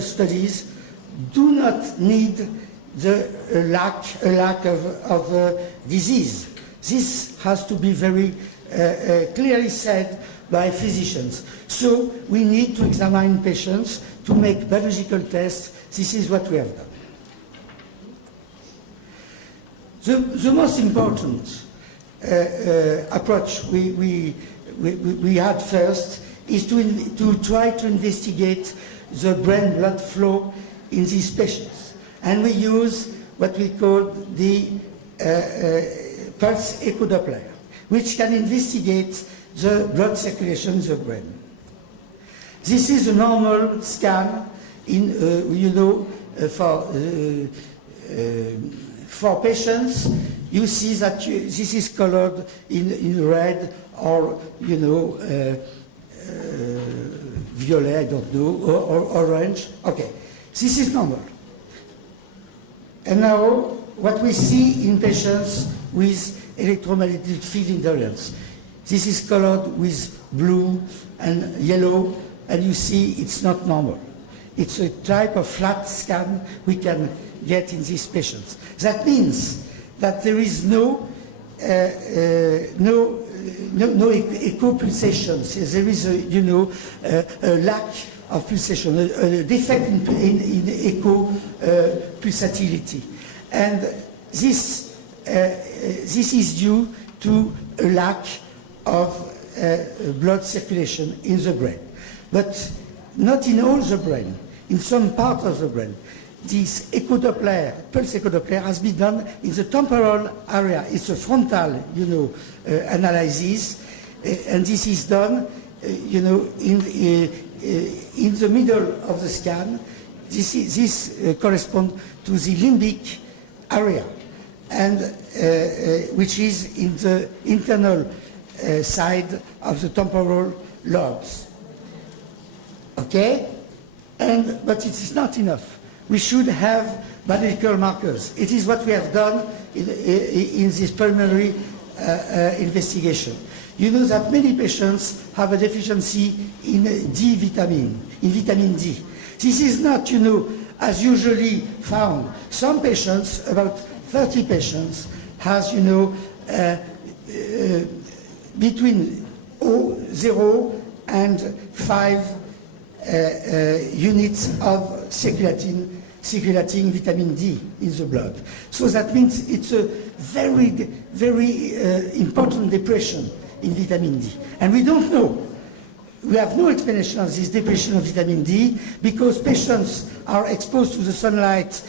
studies do not need the lack of disease. This has to be very clearly said by physicians. So we need to examine patients to make biological tests. This is what we have done. The most important approach we had first is to try to investigate the brain blood flow in these patients. And we use what we call the pulse echo Doppler, which can investigate the blood circulation in the brain. This is a normal scan in, for patients. You see that this is colored in red or, violet, I don't know, or orange. Okay, this is normal. And now, what we see in patients with electromagnetic field intolerance. This is colored with blue and yellow, and you see it's not normal. It's a type of flat scan we can get in these patients. That means that there is no echo pulsations. There is a lack of pulsation, a defect in echo pulsatility. And this is due to a lack of blood circulation in the brain. But not in all the brain, in some part of the brain. This echo Doppler, pulse echo Doppler, has been done in the temporal area. It's a frontal, analysis, and this is done, in the middle of the scan. This corresponds to the limbic area, and which is in the internal side of the temporal lobes. Okay, but it is not enough. We should have biological markers. It is what we have done in this preliminary investigation. You know that many patients have a deficiency in vitamin D. This is not, as usually found. Some patients, about 30 patients, has, between 0 and 5 units of circulating vitamin D in the blood. So that means it's a very, very important depression in vitamin D. And we don't know. We have no explanation of this depression of vitamin D because patients are exposed to the sunlight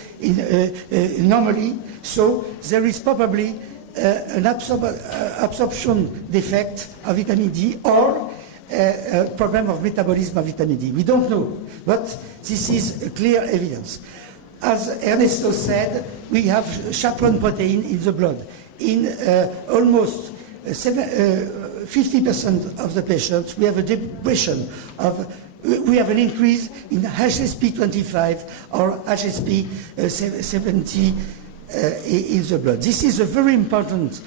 normally, so there is probably an absorption defect of vitamin D or a problem of metabolism of vitamin D. We don't know, but this is a clear evidence. As Ernesto said, we have chaperone protein in the blood. In almost 50% of the patients, we have a depression we have an increase in HSP25 or HSP70 in the blood. This is a very important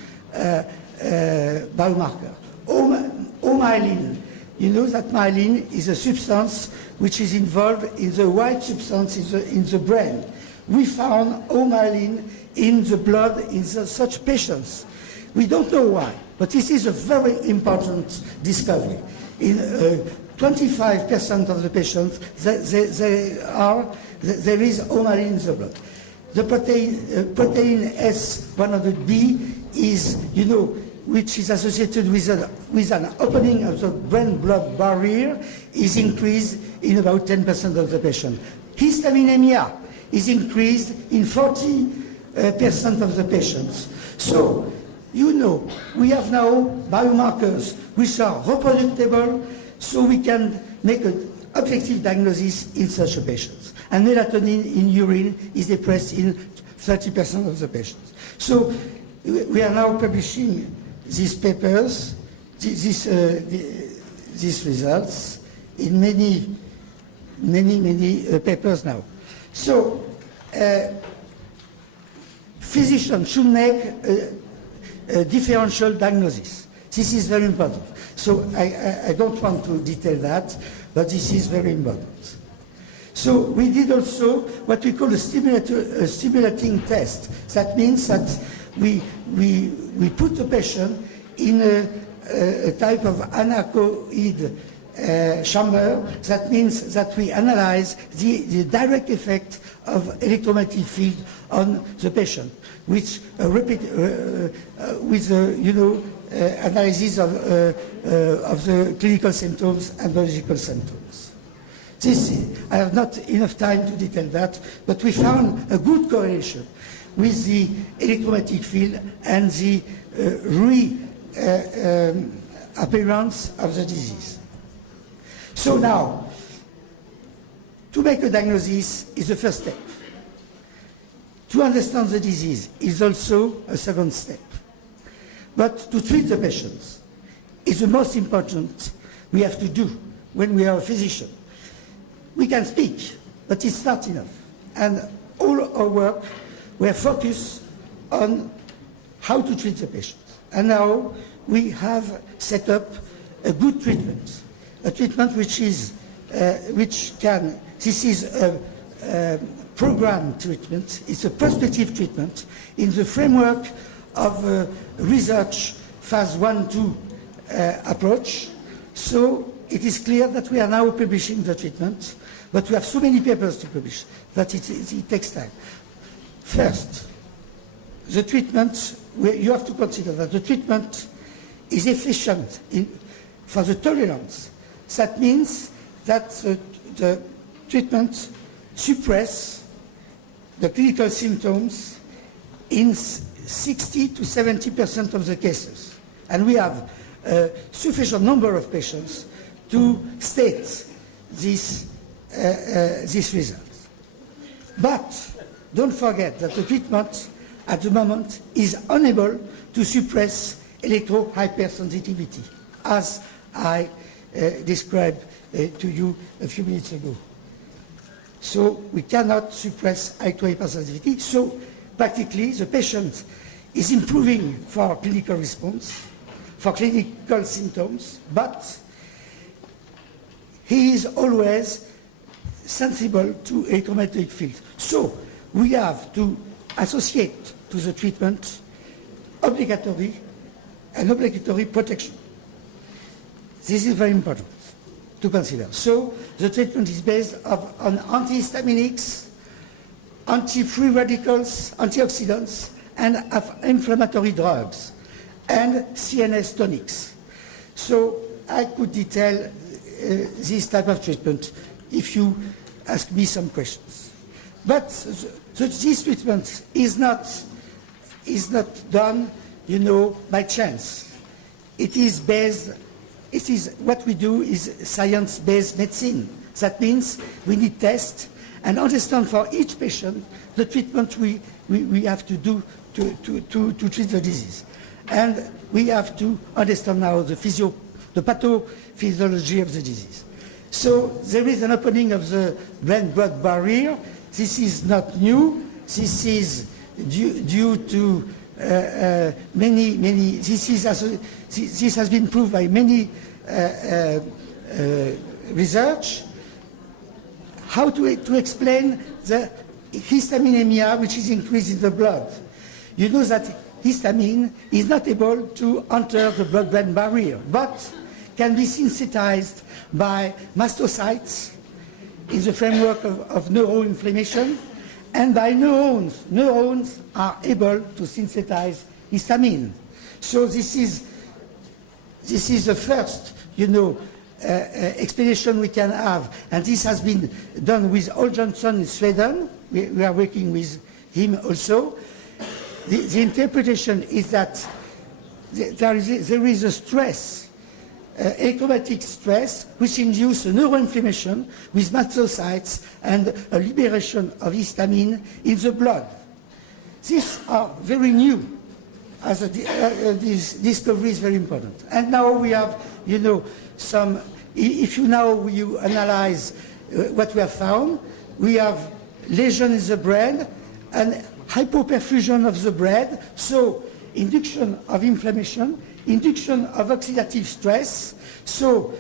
biomarker. O-myelin. You know that myelin is a substance which is involved in the white substance in the brain. We found O-myelin in the blood in such patients. We don't know why, but this is a very important discovery. In 25% of the patients, there is O-myelin in the blood. The protein S100B is, which is associated with an opening of the brain-blood barrier, is increased in about 10% of the patient. Histaminemia is increased in 40% of the patients. So, we have now biomarkers which are reproducible, so we can make an objective diagnosis in such a patients. And melatonin in urine is depressed in 30% of the patients. So, we are now publishing these papers, these results, in many papers now. So, physicians should make a differential diagnosis. This is very important. So I don't want to detail that, but this is very important. So we did also what we call a stimulating test. That means that we put the patient in a type of anechoic chamber. That means that we analyze the direct effect of electromagnetic field on the patient, which with analysis of the clinical symptoms and biological symptoms. I have not enough time to detail that, but we found a good correlation with the electromagnetic field and the appearance of the disease. So now, to make a diagnosis is the first step. To understand the disease is also a second step. But to treat the patients is the most important we have to do when we are a physician. We can speak, but it's not enough. And all our work, we are focused on how to treat the patients. And now we have set up a good treatment, a treatment this is a program treatment, it's a prospective treatment in the framework of a research phase 1-2 approach. So it is clear that we are now publishing the treatment, but we have so many papers to publish that it takes time. First, the treatment, you have to consider that the treatment is efficient for the tolerance. That means that the treatment suppresses the clinical symptoms in 60 to 70% of the cases. And we have a sufficient number of patients to state these results. But don't forget that the treatment at the moment is unable to suppress electro-hypersensitivity, as I described to you a few minutes ago. So we cannot suppress electro-hypersensitivity. So practically the patient is improving for clinical response, for clinical symptoms, but he is always sensible to electromagnetic field. So we have to associate to the treatment obligatory protection. This is very important to consider. So the treatment is based on antihistaminics, anti-free radicals, antioxidants, and inflammatory drugs, and CNS tonics. So I could detail this type of treatment if you ask me some questions. But this treatment is not done, by chance. What we do is science-based medicine. That means we need tests and understand for each patient the treatment we have to do to treat the disease. And we have to understand now the pathophysiology of the disease. So there is an opening of the brain-blood barrier. This is not new. This is due to this has been proved by many research. How to explain the histaminemia, which is increased in the blood. You know that histamine is not able to enter the blood-brain barrier, but can be synthesized by mastocytes in the framework of neuroinflammation, and by neurons. Neurons are able to synthesize histamine. So this is the first, explanation we can have, and this has been done with Ole Johnson in Sweden. We are working with him also. The interpretation is that there is a stress, electromagnetic stress, which induces neuroinflammation with mastocytes and a liberation of histamine in the blood. These are very new. This discovery is very important. And now we have, if you analyze what we have found, we have lesion in the brain and hypoperfusion of the brain, so induction of inflammation, induction of oxidative stress, so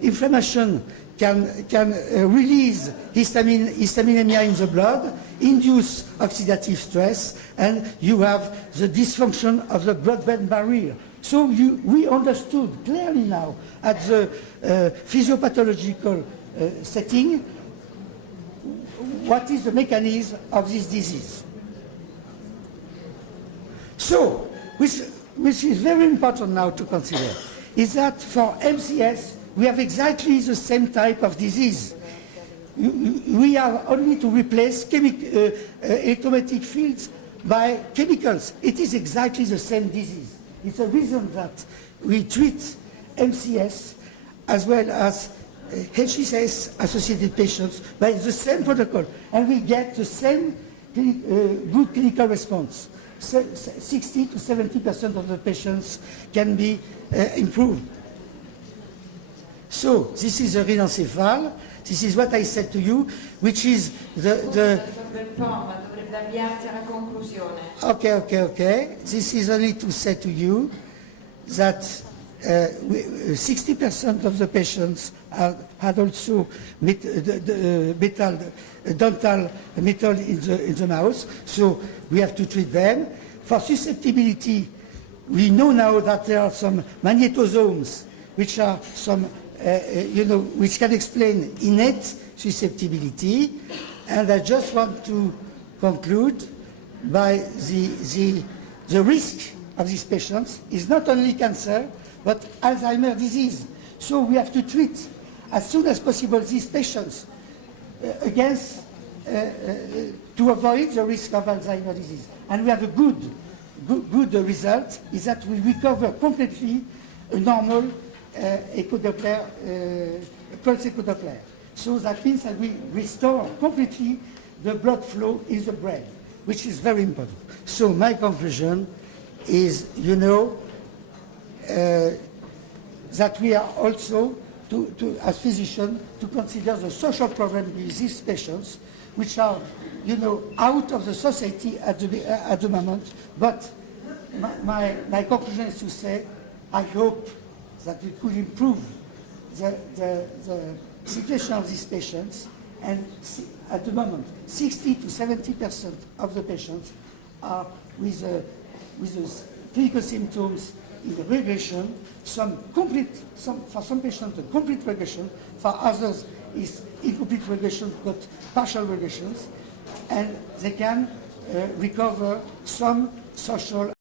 inflammation can release histaminemia in the blood, induce oxidative stress, and you have the dysfunction of the blood-brain barrier. So we understood clearly now at the physiopathological setting what is the mechanism of this disease. So, which is very important now to consider, is that for MCS, we have exactly the same type of disease. We have only to replace electromagnetic fields by chemicals. It is exactly the same disease. It's a reason that we treat MCS as well as HSS-associated patients by the same protocol, and we get the same good clinical response. 60 to 70% of the patients can be improved. So this is a renencephal. This is what I said to you, which is the Okay. This is only to say to you that 60% of the patients had also dental metal in the mouth, so we have to treat them. For susceptibility, we know now that there are some magnetosomes, which are some, which can explain innate susceptibility. And I just want to conclude by the risk of these patients is not only cancer, but Alzheimer's disease. So we have to treat as soon as possible these patients to avoid the risk of Alzheimer's disease. And we have a good result, is that we recover completely a normal pulse echodoppler. So that means that we restore completely the blood flow in the brain, which is very important. So my conclusion is, that we are also, as physicians, to consider the social problem with these patients, which are, out of the society at the moment. But my conclusion is to say, I hope that we could improve the situation of these patients. And at the moment, 60 to 70% of the patients are with the clinical symptoms in the regression. For some patients, a complete regression. For others, is incomplete regression, but partial regressions. And they can recover some social